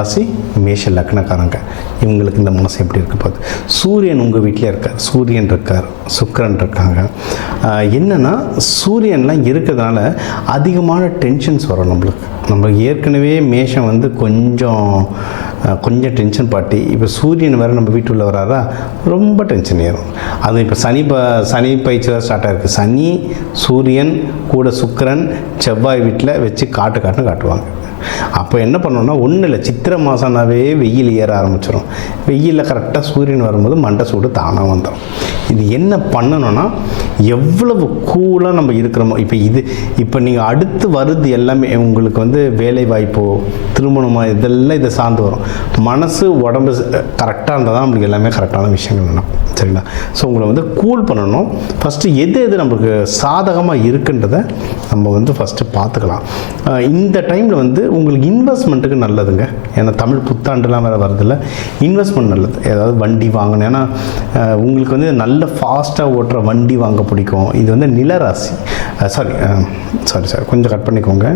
ராசி மேஷ லக்னக்காரங்க. இவங்களுக்கு இந்த மாதம் எப்படி இருக்க போகுது? சூரியன் உங்கள் வீட்டிலே இருக்கார், சூரியன் இருக்கார், சுக்கிரன் இருக்காங்க. என்னென்னா சூரியன்லாம் இருக்கிறதுனால அதிகமான டென்ஷன்ஸ் வரும் நம்மளுக்கு. நம்ம ஏற்கனவே மேஷம் வந்து கொஞ்சம் டென்ஷன் பாட்டி, இப்போ சூரியன் வேறு நம்ம வீட்டுக்குள்ளே வராரா, ரொம்ப டென்ஷன் ஏறும். அது இப்போ சனி பயிற்சி வேறு ஸ்டார்ட் ஆகிருக்கு. சனி சூரியன் கூட சுக்கிரன் செவ்வாய் வீட்டில் வச்சு காட்டுவாங்க. அப்போ என்ன பண்ணோன்னா, ஒன்றும் இல்லை, சித்திரை மாதம்னாவே வெயில் ஏற ஆரம்பிச்சிடும். வெயிலில் கரெக்டாக சூரியன் வரும்போது மண்டை சூடு தானாக வந்துடும். இது என்ன பண்ணணும்னா, எவ்வளவு கூலாக நம்ம இருக்கிறோமோ, இப்போ நீங்கள் அடுத்து வருது எல்லாமே உங்களுக்கு வந்து வேலை வாய்ப்போ திருமணமோ இதெல்லாம் இதை சார்ந்து வரும். மனசு உடம்பு கரெக்டாக இருந்தால் தான் நம்மளுக்கு எல்லாமே கரெக்டான விஷயங்கள் நடக்கும். சரிங்களா? ஸோ உங்களை வந்து கூல் பண்ணணும். ஃபஸ்ட்டு எது நம்மளுக்கு சாதகமாக இருக்குன்றதை நம்ம வந்து ஃபஸ்ட்டு பார்த்துக்கலாம். இந்த டைமில் வந்து உங்களுக்கு இன்வெஸ்ட்மெண்ட்டுக்கு நல்லதுங்க. ஏன்னா தமிழ் புத்தாண்டுலாம் வேறு வருதில்ல, இன்வெஸ்ட்மெண்ட் நல்லது. ஏதாவது வண்டி வாங்கணும். ஏன்னா உங்களுக்கு வந்து நல்ல ஃபாஸ்ட்டாக ஓட்டுற வண்டி வாங்க பிடிக்கும். இது வந்து நிலராசி, சாரி கொஞ்சம் கட் பண்ணிக்கோங்க.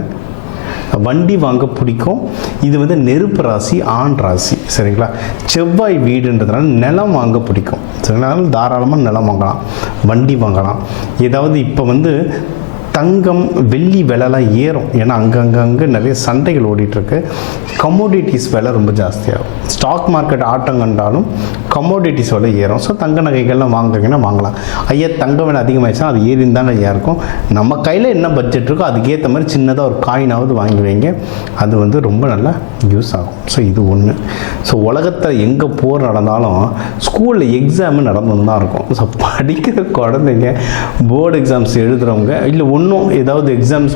வண்டி வாங்க பிடிக்கும். இது வந்து நெருப்பு ராசி, ஆண் ராசி. சரிங்களா? செவ்வாய் வீடுன்றதுனால நிலம் வாங்க பிடிக்கும். சரிங்களா? தாராளமாக நிலம் வாங்கலாம், வண்டி வாங்கலாம். ஏதாவது இப்போ வந்து தங்கம் வெள்ளி விலைலாம் ஏறும். ஏன்னா அங்கங்கே நிறைய சண்டைகள் ஓடிட்டுருக்கு. கமோடிட்டிஸ் விலை ரொம்ப ஜாஸ்தியாகும். ஸ்டாக் மார்க்கெட் ஆட்டம் கண்டாலும் கமோடிட்டிஸ் விலை ஏறும். ஸோ தங்க நகைகள்லாம் வாங்குறீங்கன்னா வாங்கலாம். தங்க விலை அதிகமாகிடுச்சுன்னா அது ஏறின்னு தாங்க இருக்கும். நம்ம கையில் என்ன பட்ஜெட் இருக்கோ அதுக்கேற்ற மாதிரி சின்னதாக ஒரு காயினாவது வாங்கி வைங்க. அது வந்து ரொம்ப நல்லா யூஸ் ஆகும். ஸோ இது ஒன்று. ஸோ உலகத்தில் எங்கே போர் நடந்தாலும் ஸ்கூலில் எக்ஸாமு நடந்துன்னு தான் இருக்கும். ஸோ படிக்கிற குழந்தைங்க போர்டு எக்ஸாம்ஸ் எழுதுகிறவங்க இல்லை ஏதாவது எக்ஸாம்ஸ்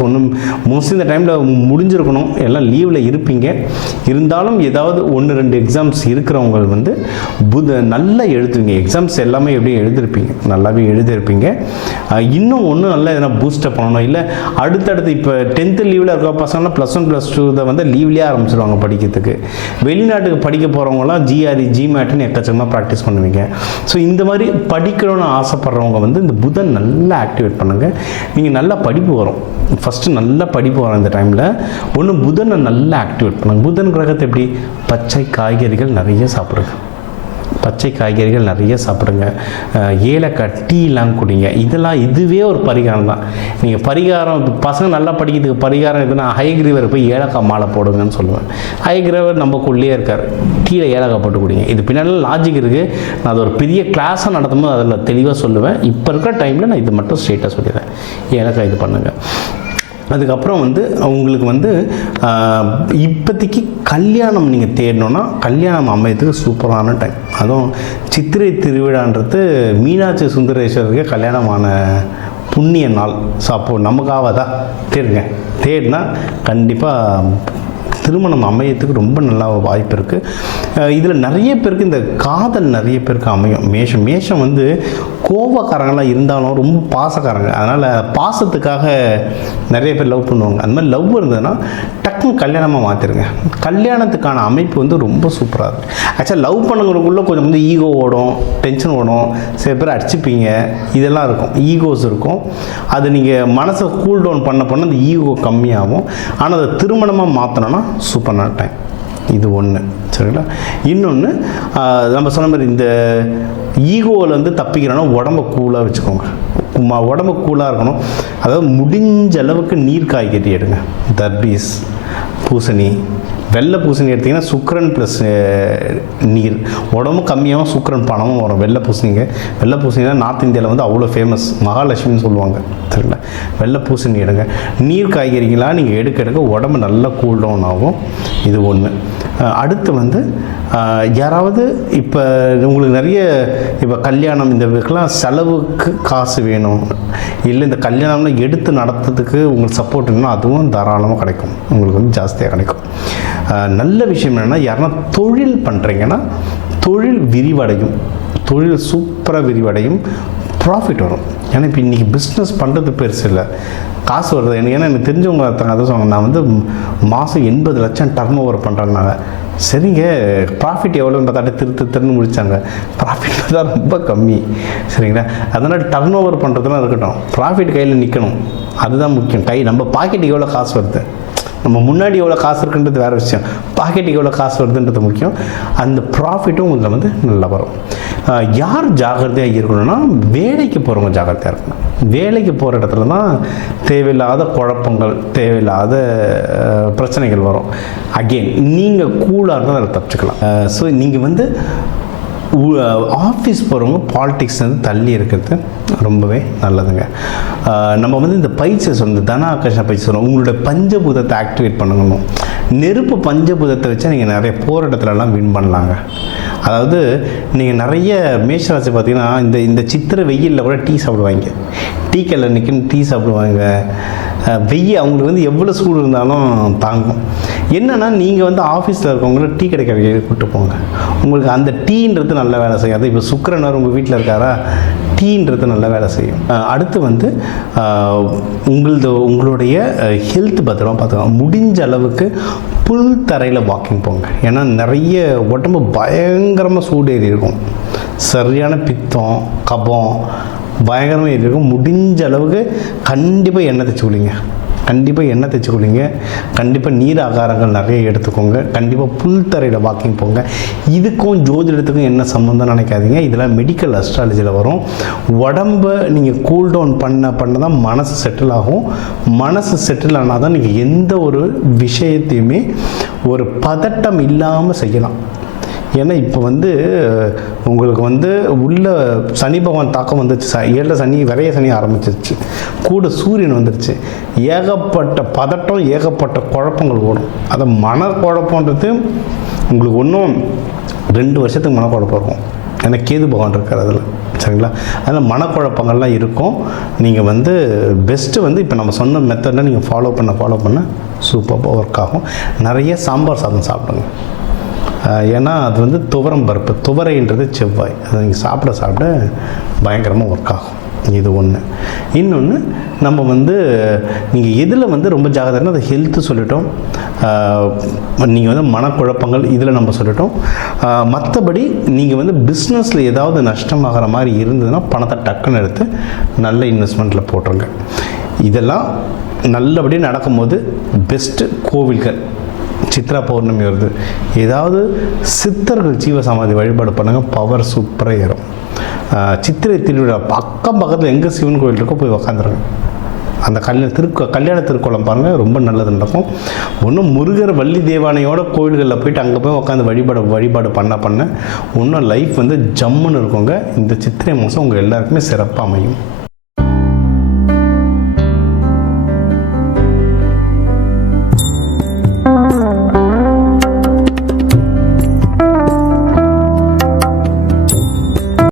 மோஸ்ட்லி இந்த டைமில் முடிஞ்சிருக்கணும், எல்லாம் லீவில் இருப்பீங்க. இருந்தாலும் ஏதாவது 1-2 எக்ஸாம்ஸ் இருக்கிறவங்க வந்து நல்லா எழுதுவீங்க. எக்ஸாம்ஸ் எல்லாமே எப்படியும் எழுதிருப்பீங்க, நல்லாவே எழுதிருப்பீங்க. இன்னும் ஒன்றும் நல்லா எதனா பூஸ்டப் பண்ணணும். இல்லை அடுத்தடுத்து இப்போ 10th லீவில் இருக்க பசங்களாம் +1 +2 வந்து லீவ்லேயே ஆரம்பிச்சிருவாங்க படிக்கிறதுக்கு. வெளிநாட்டுக்கு படிக்க போகிறவங்களாம் GRE GMATன்னு எக்கச்சக்கமாக ப்ராக்டிஸ் பண்ணுவீங்க. ஸோ இந்த மாதிரி படிக்கணும்னு ஆசைப்படுறவங்க வந்து இந்த புதன் நல்லா ஆக்டிவேட் பண்ணுங்கள். நீங்கள் நல்லா படிப்பு வரும். ஃபஸ்ட்டு நல்லா படிப்பு வரும் இந்த டைமில். புதனை நல்லா ஆக்டிவேட் பண்ணுங்க. புதன் கிரகத்தை எப்படி? பச்சை காய்கறிகள் நிறைய சாப்பிடுங்க. ஏலக்காய் டீலாம் குடிங்க. இதுவே ஒரு பரிகாரம் தான். நீங்கள் பரிகாரம் பசங்க நல்லா படிக்கிறதுக்கு பரிகாரம் எதுனா ஹயக்ரீவர் போய் ஏலக்காய் மாலை போடுங்கன்னு சொல்லுவேன். ஹயக்ரீவர் நம்மக்குள்ளேயே இருக்கார், டீயில் ஏலக்காய் போட்டு குடிங்க. இது பின்னாடி லாஜிக் இருக்குது. நான் அது ஒரு பெரிய கிளாஸாக நடத்தும்போது அதில் தெளிவாக சொல்லுவேன். இப்போ இருக்கிற டைமில் நான் இது மட்டும் ஸ்ட்ரெயிட்டாக சொல்லிடுறேன். ஏலக்காய் இது பண்ணுங்கள். அதுக்கப்புறம் வந்து உங்களுக்கு வந்து இப்போதைக்கு கல்யாணம் நீங்கள் தேடணுன்னா கல்யாணம் அமையத்துக்கு சூப்பரான டைம். அதுவும் சித்திரை திருவிழான்றது மீனாட்சி சுந்தரேஸ்வரருக்கு கல்யாணமான புண்ணிய நாள். ஸோ அப்போது நமக்கு ஆகாதா? தேடினா கண்டிப்பாக திருமணம் அமையத்துக்கு ரொம்ப நல்ல வாய்ப்பு இருக்குது. இதில் நிறைய பேருக்கு இந்த காதல் நிறைய பேருக்கு அமையும். மேஷம் வந்து கோபக்காரங்களாக இருந்தாலும் ரொம்ப பாசக்காரங்க. அதனால் பாசத்துக்காக நிறைய பேர் லவ் பண்ணுவாங்க. அந்த மாதிரி லவ் இருந்ததுன்னா டக்குன்னு கல்யாணமாக மாற்றிருங்க. கல்யாணத்துக்கான அமைப்பு வந்து ரொம்ப சூப்பராக இருக்குது. ஆக்சுவலாக லவ் பண்ணுறவங்களுக்குள்ளே கொஞ்சம் வந்து ஈகோ ஓடும், டென்ஷன் ஓடும், சில பேர் அடிச்சுப்பீங்க, இதெல்லாம் இருக்கும், ஈகோஸ் இருக்கும். அது நீங்கள் மனசை கூல் டவுன் பண்ண அந்த ஈகோ கம்மியாகும். ஆனால் அதை திருமணமாக மாற்றணும்னா சூப்பரான டைம். இது ஒன்று. சரிங்களா? இன்னொன்று, நம்ம சொன்ன மாதிரி இந்த ஈகோவிலேருந்து தப்பிக்கிறோன்னா உடம்பை கூலாக வச்சுக்கோங்க. உடம்பு கூலாக இருக்கணும். அதாவது முடிஞ்ச அளவுக்கு நீர் காய்கறி எடுங்க. தர்பீஸ், பூசணி, வெள்ளை பூசணி எடுத்திங்கன்னா சுக்கிரன் ப்ளஸ் நீர், உடம்பு கம்மியாகவும் சுக்கிரன் பணமும் வரும். வெள்ளை பூசணினா நார்த் இந்தியாவில் வந்து அவ்வளோ ஃபேமஸ், மகாலட்சுமின்னு சொல்லுவாங்க. சரிங்களா? வெள்ளை பூசணி எடுங்க. நீர் காய்கறிகளாக நீங்கள் எடுக்க உடம்பு நல்லா கூல் டவுன் ஆகும். இது ஒன்று. அடுத்து வந்து யாராவது இப்போ உங்களுக்கு நிறைய இப்போ கல்யாணம் இந்த இதுக்கெல்லாம் செலவுக்கு காசு வேணும், இல்லை இந்த கல்யாணம்லாம் எடுத்து நடத்துறதுக்கு உங்களுக்கு சப்போர்ட் வேணும்னா அதுவும் தாராளமாக கிடைக்கும். உங்களுக்கு வந்து ஜாஸ்தியாக கிடைக்கும். நல்ல விஷயம் என்னென்னா, யாருன்னா தொழில் பண்ணுறீங்கன்னா தொழில் விரிவடையும், தொழில் சூப்பராக விரிவடையும், ப்ராஃபிட் வரும். ஏன்னா இப்போ இன்றைக்கி பிஸ்னஸ் பண்ணுறது பெருசு இல்லை, காசு வருது. ஏன்னா எனக்கு தெரிஞ்சவங்க அதை சொன்னாங்க, நான் வந்து மாதம் 80 லட்சம் டர்ன் ஓவர் பண்ணுறேன்னாங்க. சரிங்க, ப்ராஃபிட் எவ்வளோன்னு பார்த்தாட்டு திருன்னு முடித்தாங்க. ப்ராஃபிட் தான் ரொம்ப கம்மி. சரிங்களா? அதனால் டர்ன் ஓவர் பண்ணுறதுலாம் இருக்கட்டும், ப்ராஃபிட் கையில் நிற்கணும், அதுதான் முக்கியம். நம்ம பாக்கெட்டுக்கு எவ்வளோ காசு வருது, நம்ம முன்னாடி எவ்வளோ காசு இருக்குன்றது வேறு விஷயம், பாக்கெட்டுக்கு எவ்வளோ காசு வருதுன்றது முக்கியம். அந்த ப்ராஃபிட்டும் உங்களை வந்து நல்லா வரும். யார் ஜாகிரதையாக இருக்கணும்னா வேலைக்கு போகிறவங்க ஜாகிரதையாக இருக்கணும். வேலைக்கு போகிற இடத்துல தான் தேவையில்லாத குழப்பங்கள், தேவையில்லாத பிரச்சனைகள் வரும். அகெயின் நீங்கள் கூலாக இருந்தால் அதில் தப்பிச்சுக்கலாம். ஸோ நீங்கள் வந்து ஆஃபீஸ் போகிறவங்க பாலிடிக்ஸ் வந்து தள்ளி இருக்கிறது ரொம்பவே நல்லதுங்க. நம்ம வந்து இந்த பயிற்சியை சொன்ன தன ஆகர்ஷண பயிற்சி சொல்லுவோம். உங்களோட பஞ்சபூதத்தை ஆக்டிவேட் பண்ணணும். நெருப்பு பஞ்சபூதத்தை வச்சா நீங்கள் நிறைய போகிற இடத்துலலாம் வின் பண்ணலாங்க. அதாவது நீங்கள் நிறைய மேஷராசி பார்த்தீங்கன்னா இந்த சித்திரை வெயிலில் கூட டீ சாப்பிடுவாங்க, டீ கல்ல நிற்கணும் டீ சாப்பிடுவாங்க. வெயில் அவங்களுக்கு வந்து எவ்வளோ சூடு இருந்தாலும் தாங்கும். என்னென்னா நீங்கள் வந்து ஆஃபீஸில் இருக்கவங்கள டீ கிடைக்கிற கூப்பிட்டு போங்க. உங்களுக்கு அந்த டீன்றது நல்ல வேலை செய்யும். அது இப்போ சுக்கிரனர் உங்கள் வீட்டில் இருக்காரா, டீன்றது நல்ல வேலை செய்யும். அடுத்து வந்து உங்களுடைய ஹெல்த் பத்திரமா பார்த்துக்கோங்க. முடிஞ்ச அளவுக்கு புல் தரையில் வாக்கிங் போங்க. ஏன்னா நிறைய உடம்பு பயங்கரமாக சூடு ஏறி இருக்கும். சரியான பித்தம் கபம் பயங்கரமாக ஏறி இருக்கும். முடிஞ்ச அளவுக்கு கண்டிப்பாக எண்ணெய் தேய்ச்சி குளிங்க. கண்டிப்பாக எண்ணெய் தேய்ச்சி குளிங்க. கண்டிப்பாக நீர் ஆகாரங்கள் நிறைய எடுத்துக்கோங்க. கண்டிப்பாக புல் தரையில் வாக்கிங் போங்க. இதுக்கும் ஜோதிடத்துக்கும் என்ன சம்மந்தம் நினைக்காதீங்க. இதெல்லாம் மெடிக்கல் அஸ்ட்ராலஜியில் வரும். உடம்பை நீங்கள் கூல் டவுன் பண்ண தான் மனசு செட்டில் ஆகும். மனசு செட்டில் ஆனால் தான் நீங்கள் எந்த ஒரு விஷயத்தையுமே ஒரு பதட்டம் இல்லாமல் செய்யலாம். ஏன்னா இப்போ வந்து உங்களுக்கு வந்து உள்ள சனி பகவான் தாக்கம் வந்துருச்சு. 7 சனி விரைய சனி ஆரம்பிச்சிருச்சு. கூட சூரியன் வந்துருச்சு. ஏகப்பட்ட பதட்டம், ஏகப்பட்ட குழப்பங்கள் ஓடும். அதை மனக்குழப்பன்றது உங்களுக்கு ஒன்றும் 2 வருஷத்துக்கு மனக்குழப்பம் இருக்கும். ஏன்னா கேது பகவான் இருக்கார் அதில், சரிங்களா? அதில் மனக்குழப்பங்கள்லாம் இருக்கும். நீங்கள் வந்து பெஸ்ட்டு வந்து இப்போ நம்ம சொன்ன மெத்தடில் நீங்கள் ஃபாலோ பண்ண சூப்பராக ஒர்க் ஆகும். நிறைய சாம்பார் சாதம் சாப்பிடுங்க. ஏன்னா அது வந்து துவரம் பருப்பு, துவரைன்றது செவ்வாய். அதை நீங்கள் சாப்பிட பயங்கரமாக ஒர்க் ஆகும். இது ஒன்று. இன்னொன்று, நம்ம வந்து நீங்கள் எதில் வந்து ரொம்ப ஜாகிரதைன்னா அது ஹெல்த்து சொல்லிட்டோம். நீங்கள் வந்து மனக்குழப்பங்கள் இதில் நம்ம சொல்லிட்டோம். மற்றபடி நீங்கள் வந்து பிஸ்னஸில் ஏதாவது நஷ்டமாகிற மாதிரி இருந்ததுன்னா பணத்தை டக்குன்னு எடுத்து நல்ல இன்வெஸ்ட்மெண்ட்டில் போட்டுருங்க. இதெல்லாம் நல்லபடியாக நடக்கும்போது பெஸ்ட்டு கோவில்கள். சித்ரா பௌர்ணமி வருது, ஏதாவது சித்தர்கள் ஜீவசமாதி வழிபாடு பண்ணுங்கள், பவர் சூப்பராக ஏறும். சித்திரை திருவிழா பக்கம் பக்கத்தில் எங்கே சிவன் கோவில் இருக்கோ போய் உக்காந்துருங்க. அந்த கல்யாண திருக்கோலம் பாருங்கள், ரொம்ப நல்லது நடக்கும். ஒன்றும் முருகர் வள்ளி தேவானையோட கோவில்களில் போயிட்டு அங்கே போய் உட்காந்து வழிபாடு பண்ண இன்னும் லைஃப் வந்து ஜம்முன்னு இருக்குங்க. இந்த சித்திரை மாதம் உங்கள் எல்லாருக்குமே சிறப்பாக அமையும்.